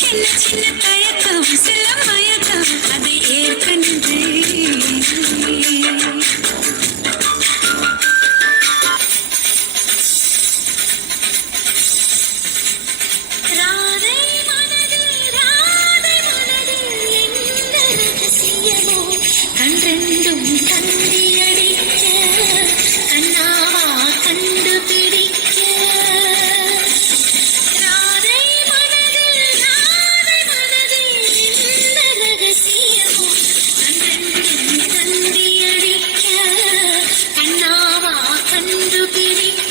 சின்ன சின்ன தயக்கம் சில மயக்கம் அதை ஏற்கனவே கண்டெண்டும் கந்தியடிக்க கண்ணாவா கண்டுபிடிக்க ராதை மனதில் இந்த ரகசியமோ கண்டெண்டும் கந்தியடிக்க கண்ணாவா கண்டுபிடிக்க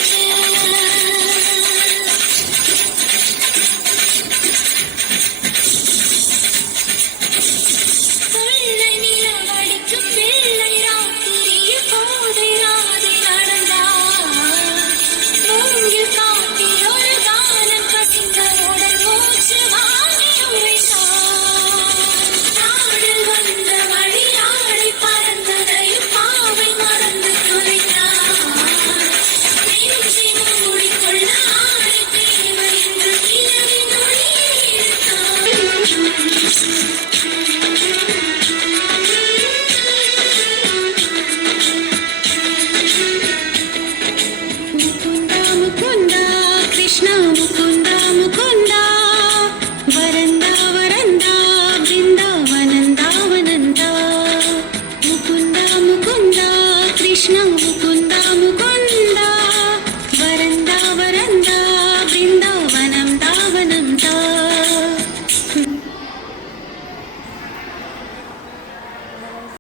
Krishna Mukunda Mukunda Varanda Varanda Vrindavananda Vananda Mukunda Mukunda Krishna Mukunda Mukunda